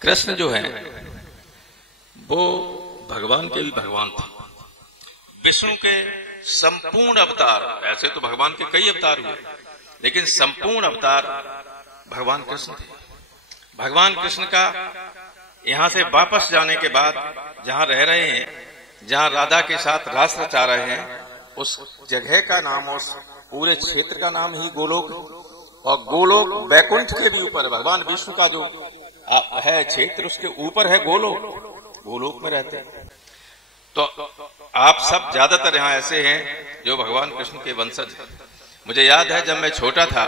कृष्ण जो है वो भगवान के भी भगवान थे, विष्णु के संपूर्ण अवतार। ऐसे तो भगवान के कई अवतार हुए, लेकिन संपूर्ण अवतार भगवान कृष्ण थे। भगवान कृष्ण का यहां से वापस जाने के बाद जहां रह रहे हैं, जहां राधा के साथ रास रचा रहे हैं, उस जगह का नाम, उस पूरे क्षेत्र का नाम ही गोलोक। और गोलोक वैकुंठ के भी ऊपर, भगवान विष्णु का जो है क्षेत्र, उसके ऊपर है गोलोक। गोलोक में रहते हैं। तो आप सब ज्यादातर यहां ऐसे हैं जो भगवान कृष्ण के वंशज हैं। मुझे याद है जब मैं छोटा था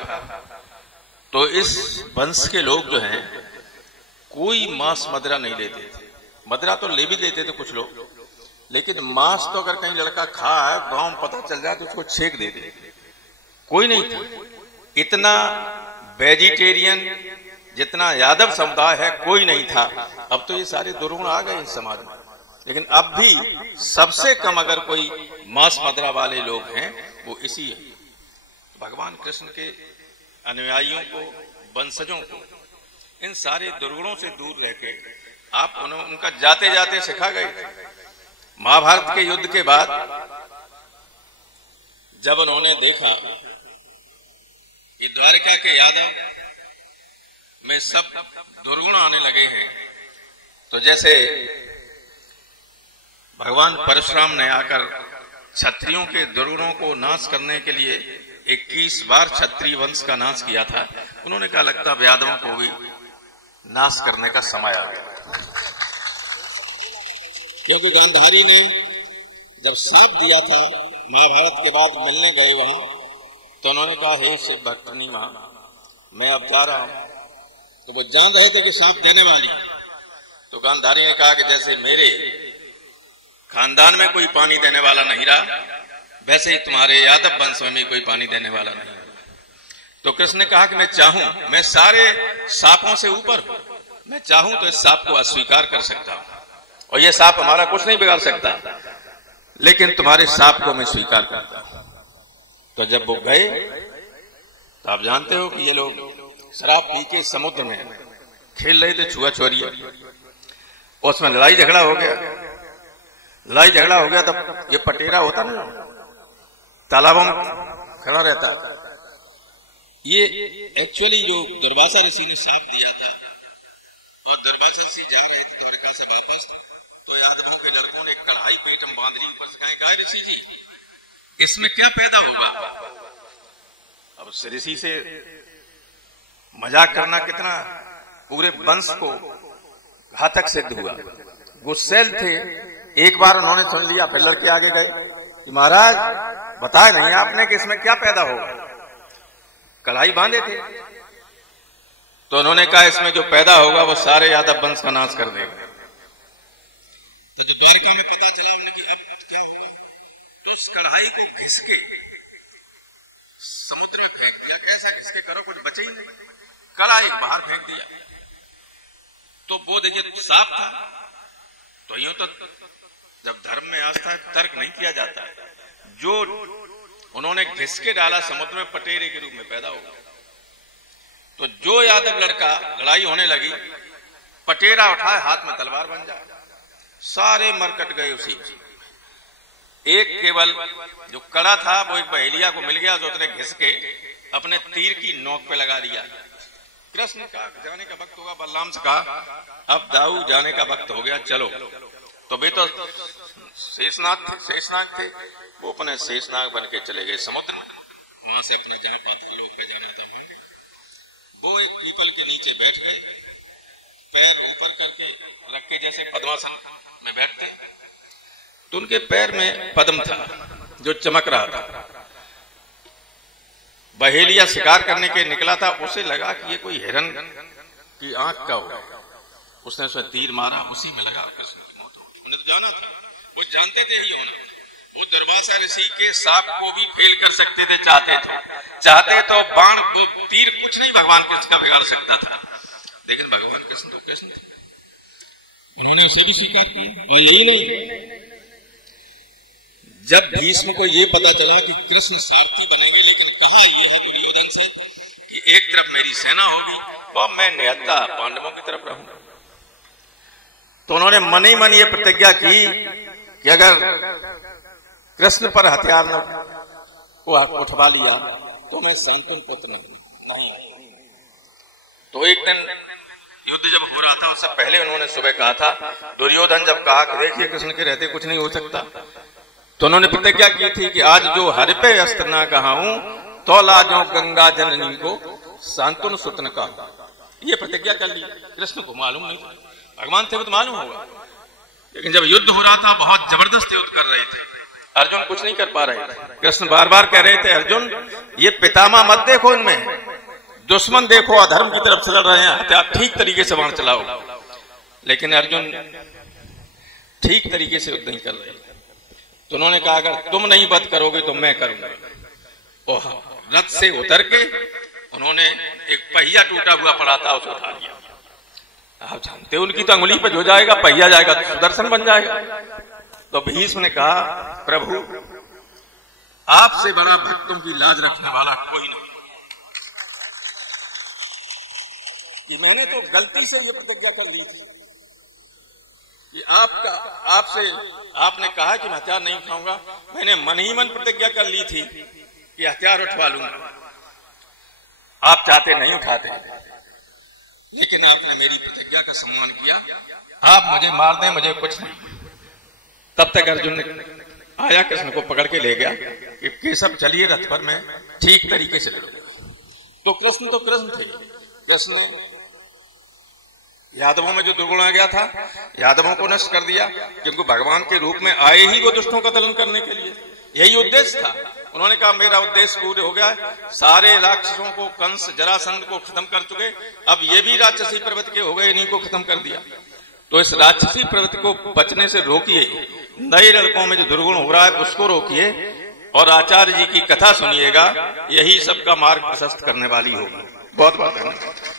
तो इस वंश के लोग जो हैं कोई मांस मदिरा नहीं लेते थे। मदिरा तो ले भी लेते थे कुछ लोग, लेकिन मांस तो अगर कहीं लड़का खा है, गांव में पता चल जाए तो उसको छेक देते। कोई नहीं था। इतना वेजिटेरियन जितना यादव समुदाय है कोई नहीं था। अब तो ये सारे दुर्गुण आ गए इस समाज में, लेकिन अब भी सबसे कम अगर कोई मांस मदिरा वाले लोग हैं वो इसी है। भगवान कृष्ण के अनुयायियों को, वंशजों को इन सारे दुर्गुणों से दूर रह के आप उनका जाते जाते सिखा गए थे। महाभारत के युद्ध के बाद जब उन्होंने देखा कि द्वारिका के यादव में सब दुर्गुण आने लगे हैं, तो जैसे भगवान परशुराम ने आकर क्षत्रियों के दुर्गुणों को नाश करने के लिए 21 बार क्षत्रिय वंश का नाश किया था, उन्होंने कहा लगता है यादवों को भी नाश करने का समय आ गया। क्योंकि गांधारी ने जब शाप दिया था, महाभारत के बाद मिलने गए वहां, तो उन्होंने कहा हे शिव भक्तनी मां, मैं अब जा रहा हूं। तो वो जान रहे थे कि शाप देने वाली। तो गांधारी ने कहा कि जैसे मेरे खानदान में कोई पानी देने वाला नहीं रहा, वैसे ही तुम्हारे यादव वंश में भी कोई पानी देने वाला नहीं। तो कृष्ण ने कहा कि मैं चाहूं, मैं सारे सापों से ऊपर हूं, मैं चाहूं तो इस साप को अस्वीकार कर सकता हूं, और ये साप हमारा कुछ नहीं बिगाड़ सकता, लेकिन तुम्हारे साप को मैं स्वीकार करता हूं। तो जब वो गए तो आप जानते हो कि ये लोग शराब पी के समुद्र में खेल रहे थे छुआ छुआरिया, उसमें लड़ाई झगड़ा हो गया। लड़ाई झगड़ा हो गया तब ये पटेरा होता ना, तालाबों में खड़ा रहता, ये एक्चुअली जो दुर्वासा ऋषि ने शाप दिया था, और दुर्वासा ऋषि जा रहे थे द्वारका से वापस, तो यादव के लड़कों ने कढ़ाई पेट में बांध ली। कहा ऋषि जी इसमें क्या पैदा होगा? अब उस ऋषि से मजाक करना कितना पूरे वंश को घातक सिद्ध हुआ। गुस्सेल थे। एक बार उन्होंने सुन लिया, फिर लड़के आगे गए कि महाराज बताया नहीं आपने कि इसमें क्या पैदा होगा? कढ़ाई बांधे थे। तो उन्होंने कहा इसमें जो पैदा होगा वो सारे यादव वंश का नाश कर देगा। तो जो द्वारिका में पता चला, उन्होंने कहा क्या होगा? तो उस कढ़ाई को घिस के समुद्र में फेंक दिया। कैसा घिस के करो, कुछ बचे ही नहीं, कढ़ाई बाहर फेंक दिया। तो वो देखिए साफ था। तो यूं तो जब धर्म में आस्था तर्क नहीं किया जाता है, जो उन्होंने घिस के डाला समुद्र में, पटेरे के रूप में पैदा हो गया। तो जो यादव लड़का लड़ाई होने लगी, पटेरा उठाए हाथ में तलवार बन जाए, सारे मर कट गए उसी। एक केवल जो कड़ा था वो एक बहेलिया को मिल गया, जो उसने घिस के अपने तीर की नोक पे लगा दिया। कृष्ण का जाने का वक्त होगा, बलराम से कहा अब दाऊ जाने का वक्त हो गया, चलो। तो वे तो शेषनाग थे, वो अपने शेषनाग बन के चले गए समुद्र में। वहां से अपने जहां लोक पे जाना था, वो एक पीपल के नीचे बैठ गए, पैर ऊपर करके रख के जैसे पद्मासन में बैठते हैं। तो उनके पैर में पद्म था जो चमक रहा था। बहेलिया शिकार करने के निकला था, उसे लगा कि ये कोई हिरन की आंख का होगा। उसने उसे तीर मारा, उसी में लगा, कृष्ण की मौत हो गई। उन्हें तो जाना था, वो जानते थे ही होना। वो दुर्वासा ऋषि के सांप को भी फेल कर सकते थे, चाहते तो बाण, वो तीर कुछ नहीं भगवान कृष्ण का बिगाड़ सकता था। लेकिन भगवान कृष्ण तो कृष्ण थे, उन्होंने सभी स्वीकार किया। और यही नहीं, जब भीष्म को ये पता चला कि कृष्ण सारथी बनेंगे, लेकिन कहा यह है दुर्योधन से कि एक तरफ मेरी सेना होगी और मैं निहत्था पांडवों की तरफ रहूंगा, तो उन्होंने मन ही मन ये प्रतिज्ञा की कि अगर कृष्ण पर हथियार न उठवा लिया तो मैं शांतनु पुत्र नहीं। तो एक दिन युद्ध जब हो रहा था उससे पहले उन्होंने सुबह कहा था, दुर्योधन जब कहा कि देखिए कृष्ण के रहते कुछ नहीं हो सकता, तो उन्होंने प्रतिज्ञा की थी कि आज जो हर पे अस्त्र ना कहाऊं तो लाजो गंगा जननी को शांतनु सुत न कहा। ये प्रतिज्ञा कर ली। कृष्ण को मालूम नहीं था, भगवान थे तो मालूम होगा, लेकिन जब युद्ध हो रहा था बहुत जबरदस्त युद्ध कर रहे थे, अर्जुन कुछ नहीं कर पा रहे थे। कृष्ण बार बार कह रहे थे, अर्जुन ये पितामह मत देखो, इनमें दुश्मन देखो, अधर्म की तरफ चल रहे हैं, आप ठीक तरीके से वहां चलाओ। लेकिन अर्जुन ठीक तरीके से युद्ध नहीं कर रहे। तो उन्होंने कहा अगर तुम नहीं वध करोगे तो मैं करूंगा। ओह, रथ से उतर के उन्होंने एक पहिया टूटा हुआ पड़ा था उसे उठा लिया। आप जानते हैं उनकी तो अंगुली पर जो जाएगा पहिया जाएगा, सुदर्शन बन जाएगा। तो भीष्म ने कहा, प्रभु आपसे बड़ा भक्तों की लाज रखने वाला कोई नहीं। कि मैंने तो गलती से ये प्रतिज्ञा कर ली थी कि आपने कहा कि मैं हथियार नहीं उठाऊंगा, मैंने मन ही मन प्रतिज्ञा कर ली थी कि हथियार उठवा लूंगा। आप चाहते नहीं उठाते, लेकिन आपने मेरी प्रतिज्ञा का सम्मान किया। आप मुझे मार दें, मुझे कुछ नहीं। तब तक अर्जुन ने आया, कृष्ण को पकड़ के ले गया कि केशव चलिए रथ पर, मैं ठीक तरीके से लड़ूंगा। तो कृष्ण थे। कृष्ण ने यादवों में जो दुर्गुण आ गया था, यादवों को नष्ट कर दिया, क्योंकि भगवान के रूप में आए ही वो दुष्टों का दलन करने के लिए। यही उद्देश्य था। उन्होंने कहा मेरा उद्देश्य पूरे हो गया, सारे राक्षसों को, कंस जरासंध को खत्म कर चुके, अब ये भी राक्षसी प्रवृत्ति के हो गए, इन्हीं को खत्म कर दिया। तो इस राक्षसी प्रवृत्ति को बचने से रोकिए, नए लड़कों में जो दुर्गुण हो रहा है उसको रोकिए, और आचार्य जी की कथा सुनिएगा, यही सबका मार्ग प्रशस्त करने वाली होगी। बहुत बहुत धन्यवाद।